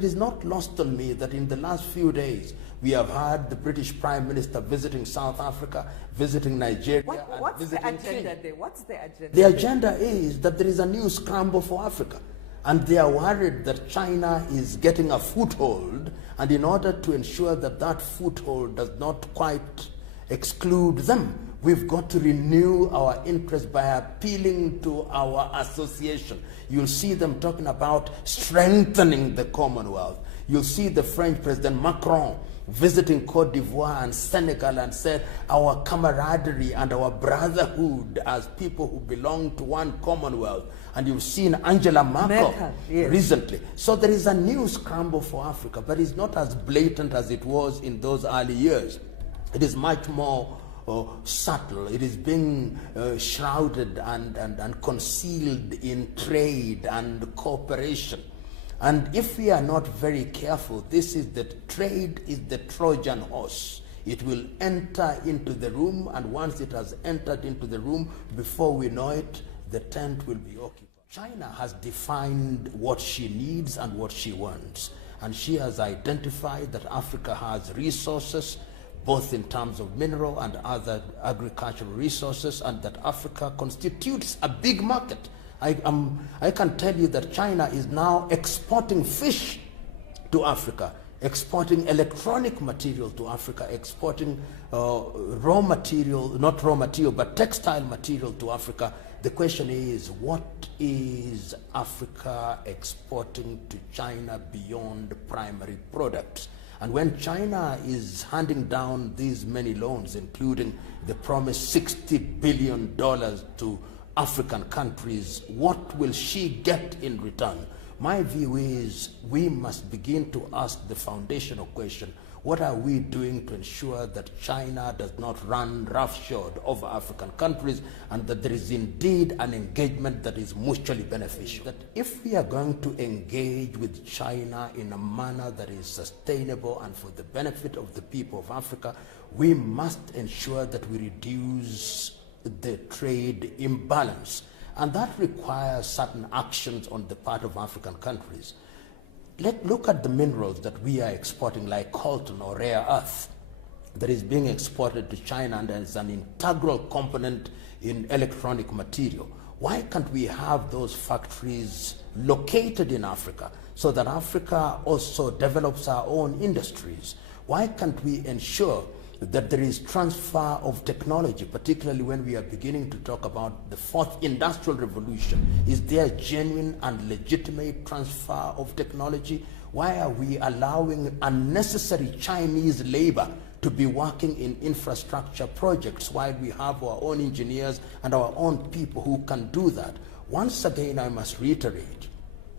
It is not lost on me that in the last few days, we have had the British Prime Minister visiting South Africa, visiting Nigeria, what's the agenda there? What's the agenda? The agenda is that there is a new scramble for Africa. And they are worried that China is getting a foothold, and in order to ensure that that foothold does not quite exclude them, we've got to renew our interest by appealing to our association. You'll see them talking about strengthening the Commonwealth. You'll see the French President Macron visiting Cote d'Ivoire and Senegal and said our camaraderie and our brotherhood as people who belong to one Commonwealth. And you've seen Angela Merkel yes, recently. So there is a new scramble for Africa, but it's not as blatant as it was in those early years. It is much more subtle. It is being shrouded and concealed in trade and cooperation. And if we are not very careful, this is that trade is the Trojan horse. It will enter into the room, and once it has entered into the room, before we know it, the tent will be occupied. China has defined what she needs and what she wants. And she has identified that Africa has resources, both in terms of mineral and other agricultural resources, and that Africa constitutes a big market. I can tell you that China is now exporting fish to Africa, exporting electronic material to Africa, exporting raw material, not raw material, but textile material to Africa. The question is, what is Africa exporting to China beyond primary products? And when China is handing down these many loans, including the promised $60 billion to African countries, what will she get in return? My view is we must begin to ask the foundational question: what are we doing to ensure that China does not run roughshod over African countries, and that there is indeed an engagement that is mutually beneficial? That if we are going to engage with China in a manner that is sustainable and for the benefit of the people of Africa, we must ensure that we reduce the trade imbalance. And that requires certain actions on the part of African countries. Look at the minerals that we are exporting, like coltan or rare earth, that is being exported to China and is an integral component in electronic material. Why can't we have those factories located in Africa so that Africa also develops our own industries? Why can't we ensure that there is transfer of technology, particularly when we are beginning to talk about the fourth industrial revolution? Is there genuine and legitimate transfer of technology? Why are we allowing unnecessary Chinese labor to be working in infrastructure projects while we have our own engineers and our own people who can do that? Once again, I must reiterate,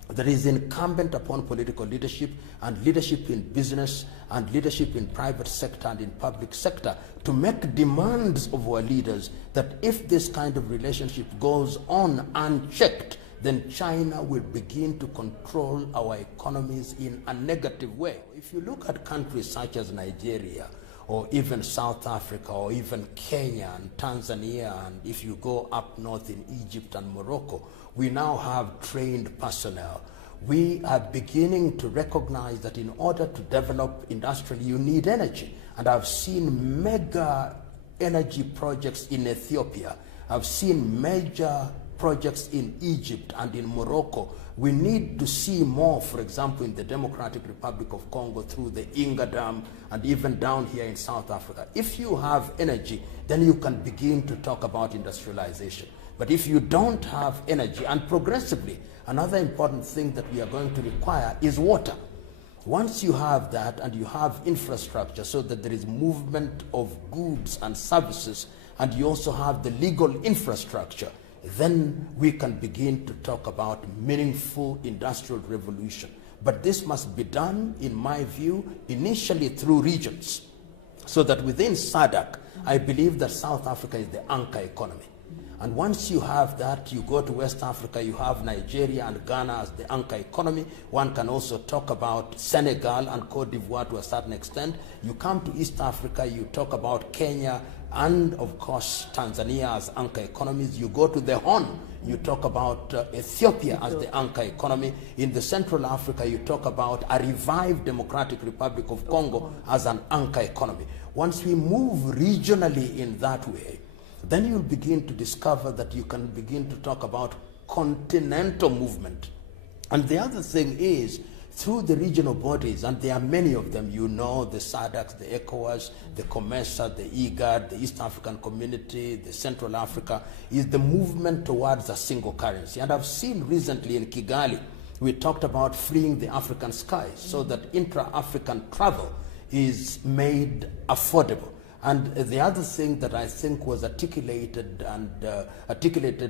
that is incumbent upon political leadership and leadership in business and leadership in private sector and in public sector to make demands of our leaders that if this kind of relationship goes on unchecked, then China will begin to control our economies in a negative way. If you look at countries such as Nigeria, or even South Africa, or even Kenya and Tanzania, and if you go up north in Egypt and Morocco, we now have trained personnel. We are beginning to recognize that in order to develop industrially, you need energy. And I've seen mega energy projects in Ethiopia. I've seen major projects in Egypt and in Morocco. We need to see more, for example, in the Democratic Republic of Congo through the Inga Dam, and even down here in South Africa. If you have energy, then you can begin to talk about industrialization. But if you don't have energy, and progressively, another important thing that we are going to require is water. Once you have that and you have infrastructure so that there is movement of goods and services, and you also have the legal infrastructure, then we can begin to talk about meaningful industrial revolution. But this must be done, in my view, initially through regions, so that within SADC, I believe that South Africa is the anchor economy. And once you have that, you go to West Africa, you have Nigeria and Ghana as the anchor economy. One can also talk about Senegal and Cote d'Ivoire to a certain extent. You come to East Africa, you talk about Kenya, and of course Tanzania as anchor economies. You go to the Horn, you talk about Ethiopia as the anchor economy. In the Central Africa, you talk about a revived Democratic Republic of Congo as an anchor economy. Once we move regionally in that way, then you'll begin to discover that you can begin to talk about continental movement. And the other thing is, through the regional bodies, and there are many of them, you know, the SADC, the ECOWAS, the COMESA, the IGAD, the East African Community, the Central Africa, is the movement towards a single currency. And I've seen recently in Kigali, we talked about freeing the African skies so that intra-African travel is made affordable. And the other thing that I think was articulated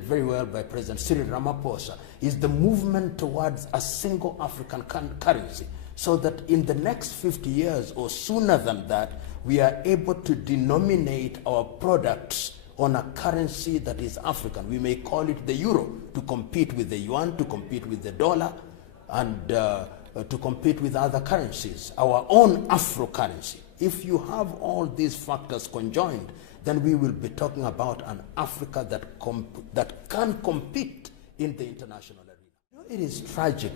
very well by President Cyril Ramaphosa is the movement towards a single African currency, so that in the next 50 years or sooner than that, we are able to denominate our products on a currency that is African. We may call it the euro to compete with the yuan, to compete with the dollar, and to compete with other currencies, our own Afro currency. If you have all these factors conjoined, then we will be talking about an Africa that can compete in the international arena. It is tragic.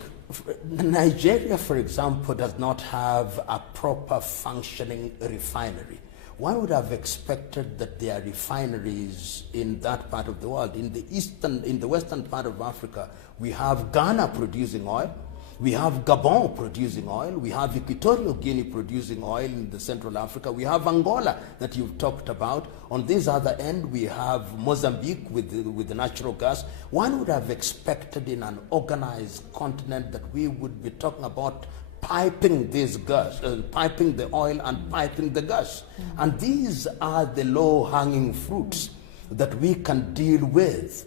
Nigeria, for example, does not have a proper functioning refinery. One would have expected that there are refineries in that part of the world. In the western part of Africa, we have Ghana producing oil. We have Gabon producing oil. We have Equatorial Guinea producing oil in the Central Africa. We have Angola that you've talked about. On this other end, we have Mozambique with the natural gas. One would have expected in an organized continent that we would be talking about piping this gas, piping the oil and piping the gas. Mm-hmm. And these are the low-hanging fruits that we can deal with.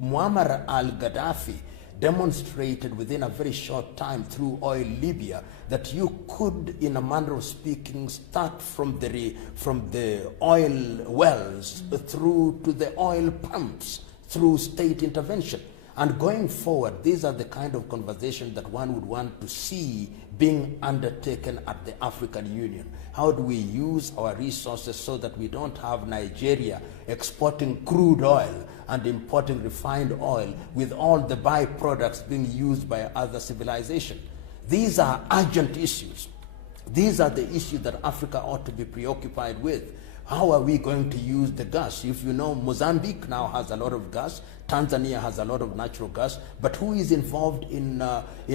Muammar al-Gaddafi demonstrated within a very short time through Oil Libya that you could, in a manner of speaking, start from the oil wells through to the oil pumps through state intervention. And going forward, these are the kind of conversations that one would want to see being undertaken at the African Union. How do we use our resources so that we don't have Nigeria exporting crude oil and importing refined oil with all the byproducts being used by other civilizations? These are urgent issues. These are the issues that Africa ought to be preoccupied with. How are we going to use the gas? If you know, Mozambique now has a lot of gas, Tanzania has a lot of natural gas, but who is involved in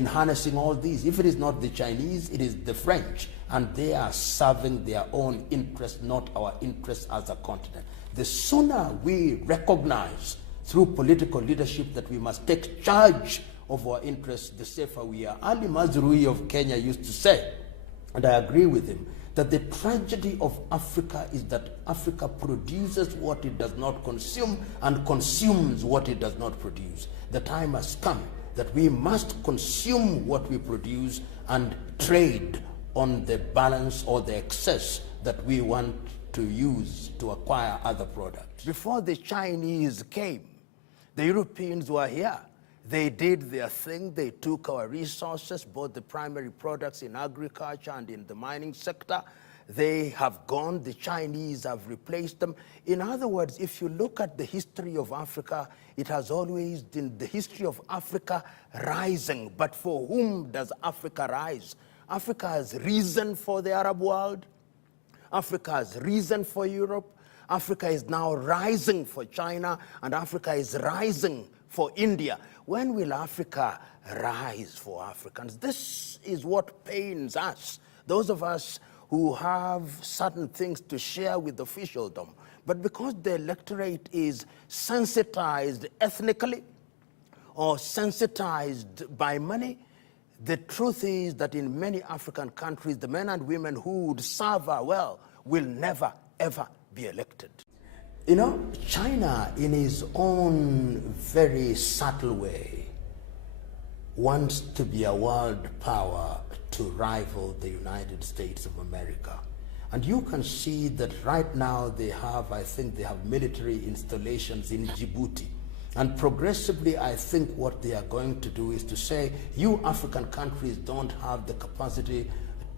harnessing all these? If it is not the Chinese, it is the French, and they are serving their own interests, not our interests as a continent. The sooner we recognize through political leadership that we must take charge of our interests, the safer we are. Ali Mazrui of Kenya used to say, and I agree with him, that the tragedy of Africa is that Africa produces what it does not consume and consumes what it does not produce. The time has come that we must consume what we produce and trade on the balance or the excess that we want to use to acquire other products. Before the Chinese came, the Europeans were here. They did their thing. They took our resources, both the primary products in agriculture and in the mining sector. They have gone. The Chinese have replaced them. In other words, if you look at the history of Africa, it has always been the history of Africa rising. But for whom does Africa rise? Africa has risen for the Arab world. Africa has risen for Europe. Africa is now rising for China, and Africa is rising for India. When will Africa rise for Africans? This is what pains us, those of us who have certain things to share with officialdom. But because the electorate is sensitized ethnically or sensitized by money, the truth is that in many African countries, the men and women who would serve our well will never, ever be elected. You know, China, in his own very subtle way, wants to be a world power to rival the United States of America. And you can see that right now I think they have military installations in Djibouti. And progressively, I think what they are going to do is to say, you African countries don't have the capacity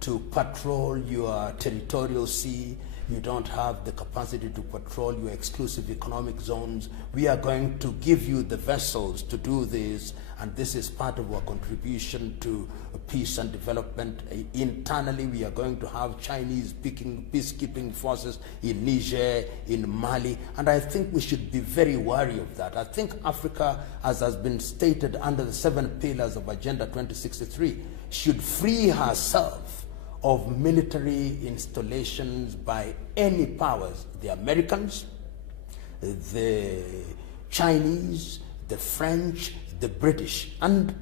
to patrol your territorial sea. You don't have the capacity to patrol your exclusive economic zones. We are going to give you the vessels to do this, and this is part of our contribution to peace and development. Internally, we are going to have Chinese peacekeeping forces in Niger, in Mali, and I think we should be very wary of that. I think Africa, as has been stated under the 7 pillars of Agenda 2063, should free herself of military installations by any powers, the Americans, the Chinese, the French, the British. And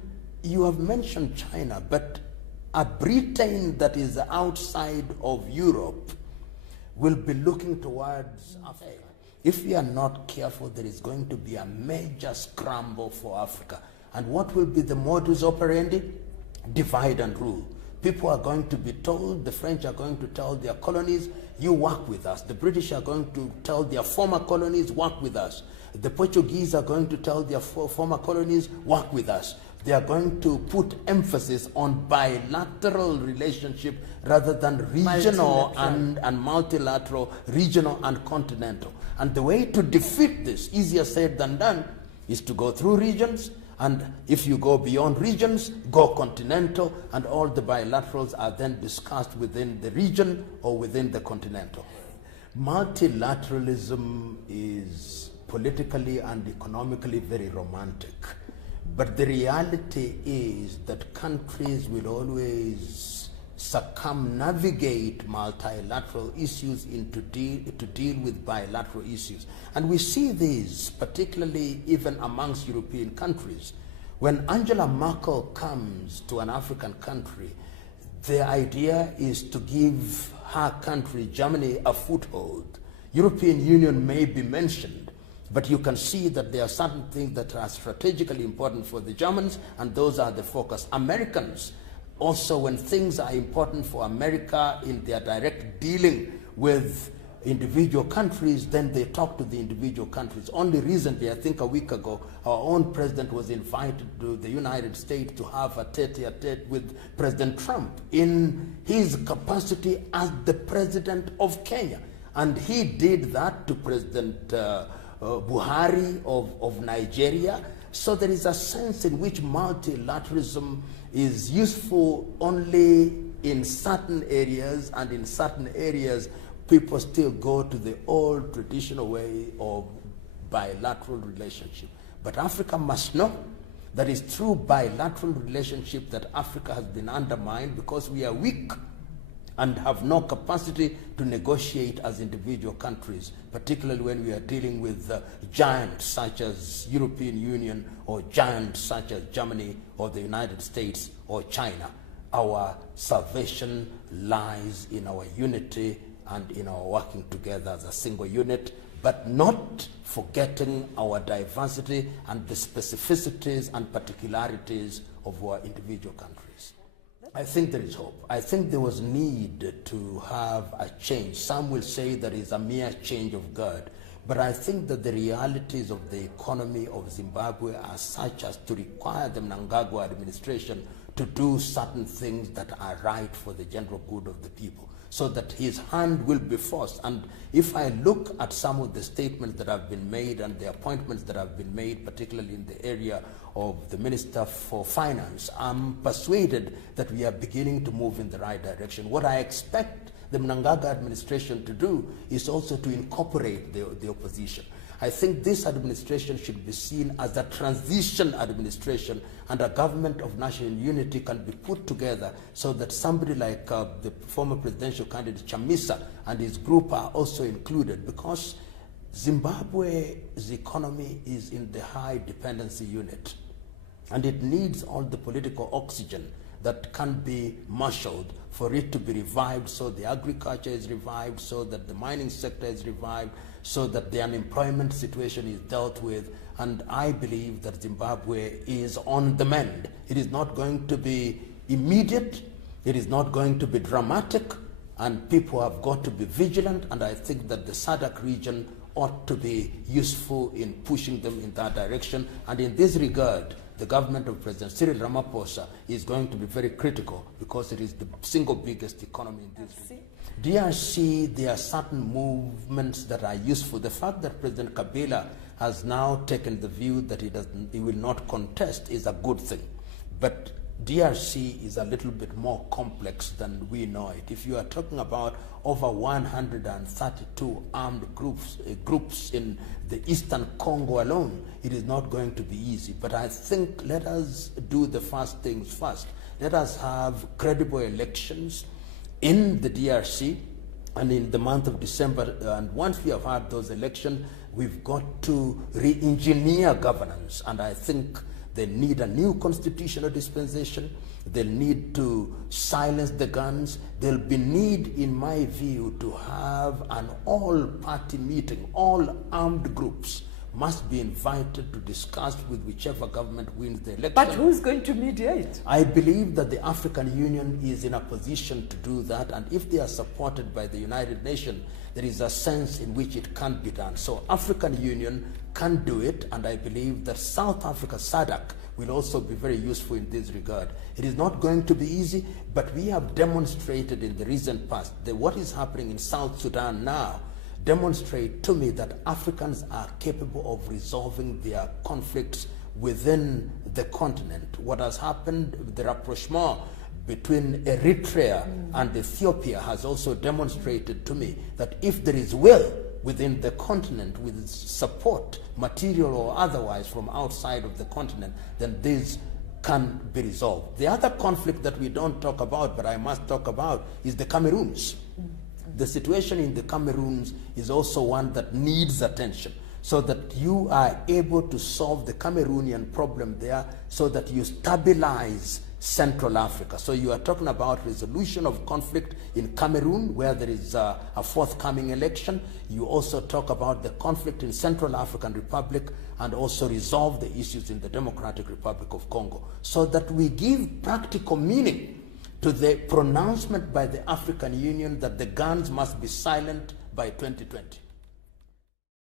you have mentioned China, but a Britain that is outside of Europe will be looking towards Africa. If we are not careful, there is going to be a major scramble for Africa. And what will be the modus operandi? Divide and rule. People are going to be told, the French are going to tell their colonies, you work with us. The British are going to tell their former colonies, work with us. The Portuguese are going to tell their former colonies, work with us. They are going to put emphasis on bilateral relationship rather than regional and multilateral, regional and continental. And the way to defeat this, easier said than done, is to go through regions. And if you go beyond regions, go continental, and all the bilaterals are then discussed within the region or within the continental. Multilateralism is politically and economically very romantic, but the reality is that countries will always circumnavigate multilateral issues to deal with bilateral issues. And we see this particularly even amongst European countries. When Angela Merkel comes to an African country, the idea is to give her country, Germany, a foothold. European Union may be mentioned, but you can see that there are certain things that are strategically important for the Germans, and those are the focus. Americans, also, when things are important for America in their direct dealing with individual countries, then they talk to the individual countries. Only recently, I think a week ago, our own president was invited to the United States to have a tete-a-tete with President Trump in his capacity as the president of Kenya. And he did that to President Buhari of Nigeria. So there is a sense in which multilateralism is useful only in certain areas, and in certain areas people still go to the old traditional way of bilateral relationship. But Africa must know that it's through bilateral relationship that Africa has been undermined, because we are weak and have no capacity to negotiate as individual countries, particularly when we are dealing with giants such as European Union, or giants such as Germany or the United States or China. Our salvation lies in our unity and in our working together as a single unit, but not forgetting our diversity and the specificities and particularities of our individual countries. I think there is hope. I think there was need to have a change. Some will say that it's a mere change of guard, but I think that the realities of the economy of Zimbabwe are such as to require the Mnangagwa administration to do certain things that are right for the general good of the people, so that his hand will be forced. And if I look at some of the statements that have been made and the appointments that have been made, particularly in the area of the Minister for Finance, I'm persuaded that we are beginning to move in the right direction. What I expect the Mnangagwa administration to do is also to incorporate the opposition. I think this administration should be seen as a transition administration, and a government of national unity can be put together so that somebody like the former presidential candidate Chamisa and his group are also included, because Zimbabwe's economy is in the high dependency unit, and it needs all the political oxygen that can be marshaled for it to be revived, so the agriculture is revived, so that the mining sector is revived, so that the unemployment situation is dealt with. And I believe that Zimbabwe is on the mend. It is not going to be immediate, it is not going to be dramatic, and people have got to be vigilant, and I think that the SADC region ought to be useful in pushing them in that direction. And in this regard, the government of President Cyril Ramaphosa is going to be very critical because it is the single biggest economy in this region. DRC, there are certain movements that are useful. The fact that President Kabila has now taken the view that he will not contest is a good thing. But DRC is a little bit more complex than we know it. If you are talking about over 132 armed groups in the eastern Congo alone, it is not going to be easy. But I think let us do the first things first. Let us have credible elections in the DRC and in the month of December. And once we have had those elections, we've got to re-engineer governance. And I think they need a new constitutional dispensation. They'll need to silence the guns. There'll be need, in my view, to have an all-party meeting. All armed groups must be invited to discuss with whichever government wins the election. But who's going to mediate? I believe that the African Union is in a position to do that, and if they are supported by the United Nations, there is a sense in which it can be done. So African Union can do it, and I believe that South Africa, SADC, will also be very useful in this regard. It is not going to be easy, but we have demonstrated in the recent past that what is happening in South Sudan now demonstrate to me that Africans are capable of resolving their conflicts within the continent. What has happened, the rapprochement between Eritrea and Ethiopia has also demonstrated to me that if there is will within the continent with support, material or otherwise, from outside of the continent, then this can be resolved. The other conflict that we don't talk about, but I must talk about, is the Cameroons. The situation in the Cameroons is also one that needs attention, so that you are able to solve the Cameroonian problem there, so that you stabilize Central Africa. So you are talking about resolution of conflict in Cameroon, where there is a forthcoming election. You also talk about the conflict in Central African Republic, and also resolve the issues in the Democratic Republic of Congo, so that we give practical meaning to the pronouncement by the African Union that the guns must be silent by 2020.